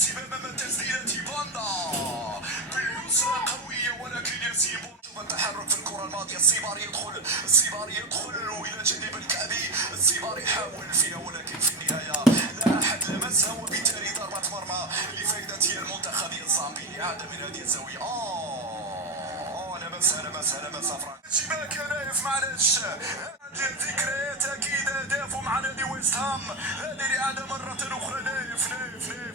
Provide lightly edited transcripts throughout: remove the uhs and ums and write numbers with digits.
الانسباب امام تسديدة باندا باليسرى قوية ولكن يسيب. شوف التحرك في الكرة الماضية. السيباري يدخل الى جانب الكعبي. السيباري حاول فيها ولكن في النهاية لا احد لمسها وبالتالي ضربة مرمى لفائدة المنتخب الزامبي. عاد من هذه الزاوية لمسها فرانك شباك نايف. معلش هذه الذكريات اكيد اهدافه مع نادي ويست هام. هذه الاعاده مره اخرى. نايف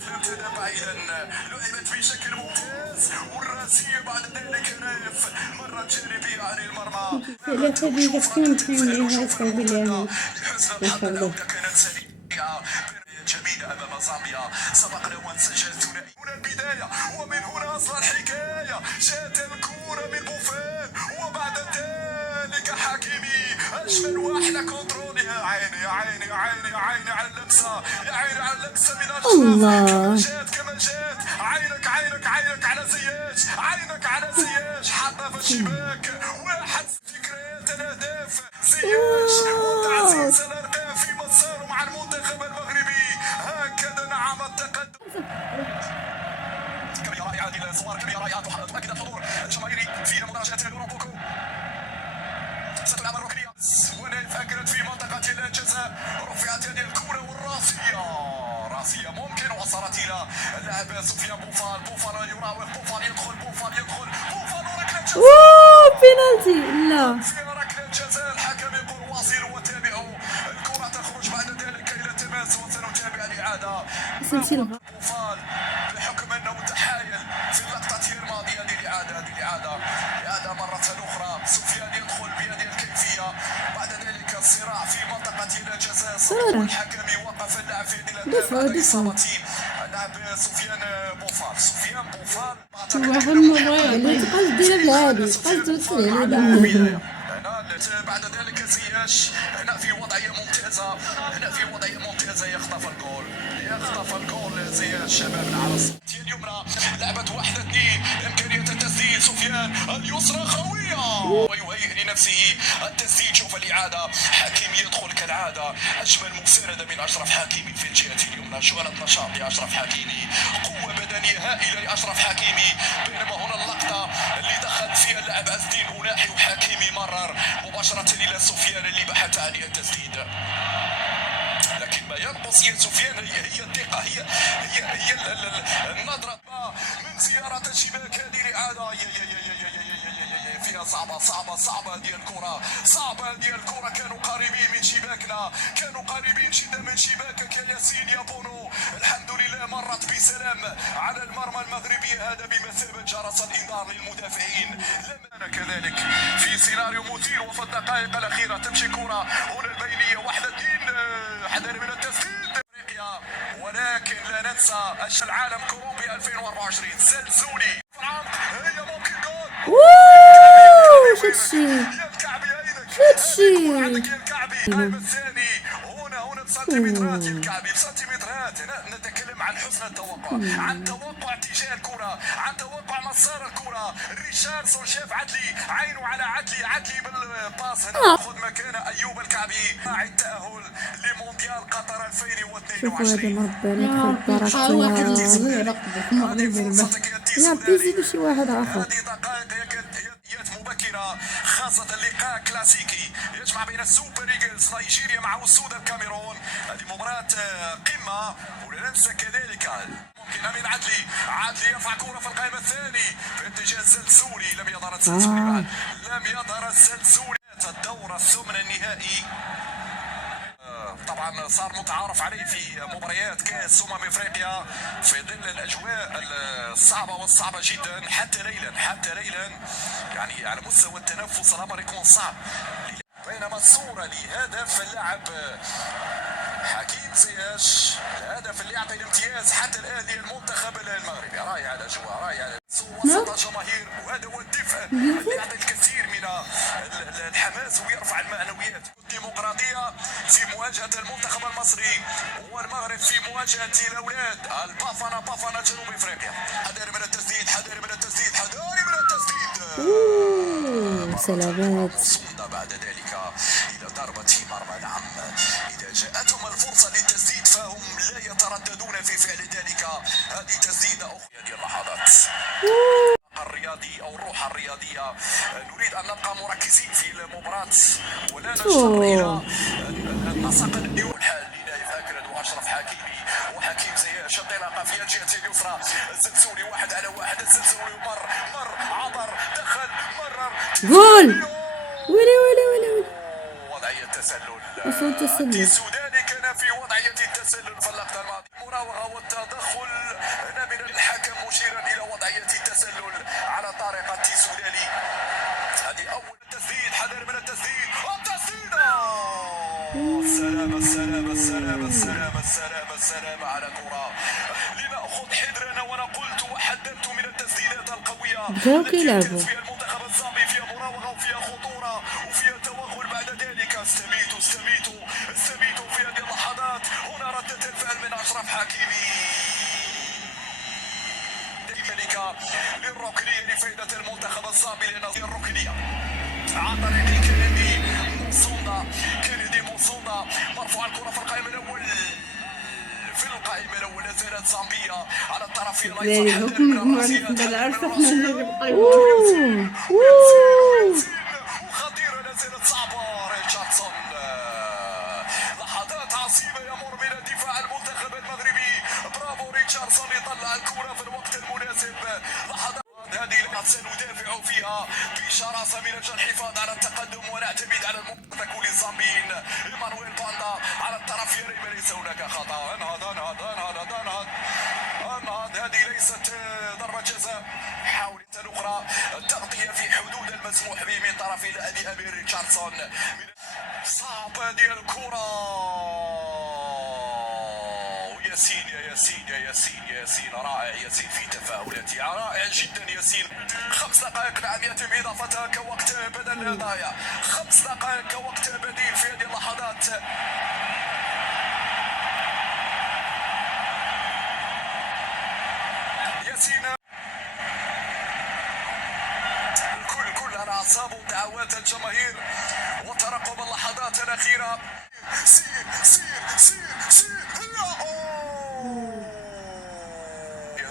ابتدى بعيدا لعبت بشكل ممتاز والراسيه بعد ذلك نايف مرت جانبيه عن المرمى. لا تبي تكون فيها سبيل لحسن الحظ كانت سريعه جميلة أمام زامبيا. سبقنا وانسجل ثنائي. هنا البداية ومن هنا أصل الحكاية. جاءت الكرة من بوفال وبعد ذلك حكيمي أجمل وأحلى كنترول. يا عيني على اللمسة. يا عيني على اللمسة من الأشراف. كما جات عينك على زياش. عينك على زياش حطها في الشباك. واحد ذكريات الأهداف. زياش وتعزيز الأرقام في مساره مع المنتخب المغربي. هكذا نعم التقدم. كبيرة رائعة هذه الصور. كبيرة رائعة تؤكد الحضور الجماهيري في مباراة لوران ستلعب الركنية ونايف أكلت في منطقة الجزاء. رفعت هذه الكرة والراسية ممكن وصلت إلى اللاعب سفيان بوفال يراوغ. بوفال يدخل وركلة جزاء. بينالتي. لا في ركلة جزاء الحكم يقول واصلوا وتابعوا. الكرة تخرج بعد ذلك إلى التماس وسنتابع الإعادة. بوفال بحكم أنه تحايل في اللقطة الماضية. هذه الإعادة مرة أخرى. سفيان يدخل بهذه الكيفية. بعد ذلك الصراع في منطقة الجزاء. الحكم يوقف اللعب في هذه الإصابة. اللاعب سفيان بوفال. بعد ذلك زياش هنا في وضعية ممتازة. يخطف الجول زياش شباب العرس. اليمنى لعبت 1-2. إمكانية التسديد. سفيان اليسرى قوية ويهيئ لنفسه التسديد. شوف الإعادة. حكيمي يدخل كالعادة. أجمل مساندة من أشرف حكيمي في الجهة اليمنى. شعلة نشاط لأشرف حكيمي. قوة بدنية هائلة لأشرف حكيمي. بينما هنا اللقطة اللي دخل فيها اللاعب أزدين هناحي وحكيمي مرر مباشرة إلى سفيان اللي بحث عن التسديد. لكن ما ينقص يا سفيان هي الثقة. هي النظرة من زيارة الشباك. هذه الإعادة فيها صعبة هذه الكرة. كانوا قريبين من شباكنا. كانوا قريبين جدا من شباكك يا ياسين يا بونو. الحمد لله مرت بسلام على المرمى المغربي. هذا بمثابة جرس الإنذار للمدافعين. لما كذلك في سيناريو مثير وفي الدقائق الأخيرة تمشي كرة هنا البينية 1-2. حذر من التسديد. ولكن لا ننسى العالم كولومبيا 2024 زلزولي هي ممكن جول. الثاني هنا بسنتيمترات. هنا نتكلم عن حسن التوقع. عن توقع اتجاه الكرة. عن توقع مسار الكرة. ريشاردسون شاف عينه على عدلي بالباس. هنا ياخذ مكان ايوب الكعبي مع التأهل لمونديال قطر 2022. هذه دقائق مبكرة خاصة اللقاء كلاسيكي يجمع بين السوبر إيجلز نيجيريا مع أسود الكاميرون. هذه مباراة قمة. ولا ننسى كذلك ممكن أمين عدلي يرفع كرة في القائم الثاني في اتجاه الزلزولي. لم يظهر الزلزولي الدور الثمن النهائي. طبعا صار متعارف عليه في مباريات كاس افريقيا في ظل الاجواء الصعبه جدا. حتى ليلا يعني على مستوى التنفس الامر يكون صعب. بينما الصوره لهدف اللاعب حكيم زياش. الهدف اللي يعطي الامتياز حتى الان للمنتخب المغربي. رائع الاجواء وسط جماهير. وهذا هو الدفء اللي يعطي الكثير من الحماس ويرفع المعنويات. الديمقراطيه في مواجهه المنتخب المصري والمغرب في مواجهه الاولاد البافانا جنوب افريقيا. حذر من التسديد. سلامات. بعد ذلك الى ضربه مرمى. نعم اذا جاءتهم الفرصه للتسديد فهم لا يترددون في فعل ذلك. هذه تسديدة أخرى ديال اللحظات. الرياضي أو الروح الرياضية. نريد أن نبقى مركزين في المباراة ولا نجتر إلى النسق الديو. الحال لنايف أكرد وأشرف حكيمي وحكيم زياش. انطلاقة في الجهة اليسرى. الزلزولي 1 على 1. الزلزولي مر عبر دخل مرر جول. ويلي ويلي ويلي. وضعية تسلل. وصوت تسلل. السوداني كان في وضعية التسلل في اللقطة الماضية. المراوغة والتدخل هنا من الحكم مشيرا إلى وضعية التسلل على طريقة السوداني. هذه أول تسديد. حذر من التسديد. التسديدة. السلام على كرة. لنأخذ حذرنا. وأنا قلت وحذرت من التسديدات القوية التي يلعبوا فيها المنتخب الزامبي، فيها مراوغة وفيها خطورة وفيها توغل. بعد ذلك استميتوا في هذه اللحظات. هنا ردة الفعل من أشرف حكيمي. الملكة للركنية لفائدة المنتخب الزامبي لأنه الركنية عن طريق كينيدي موسوندا. مرفوع الكرة في القائم الأول. لا زالت زامبيا على الطرف الايسر. وخطيرة لا زالت صعبة. ريتشاردسون. لحظات عصيبة يمر من الدفاع المنتخب المغربي. برافو ريتشاردسون يطلع الكرة في الوقت المناسب. لحظات هذه سندافع فيها بشراسة من أجل الحفاظ على التقدم ونعتمد على المتكون الزامبيين. إيمانويل باندا على الطرف يريم. ليس هناك خطأ. انهض. هذه ليست ضربة جزاء. حاولت أخرى التغطية في حدود المسموح به من طرف لاعب أمير ريتشاردسون. صعب هذه الكرة. ياسين رائع. ياسين في تفاؤلاته رائع جدا. ياسين 5 دقائق. نعم يتم إضافتها كوقت بدل ضايع. 5 دقائق كوقت بديل في هذه اللحظات. ياسين الكل على أعصابه. دعوات الجماهير وترقب اللحظات الأخيرة. سير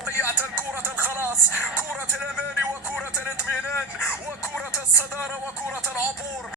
ضيعت الكرة الخلاص. كرة الأمان وكرة الاطمئنان وكرة الصدارة وكرة العبور.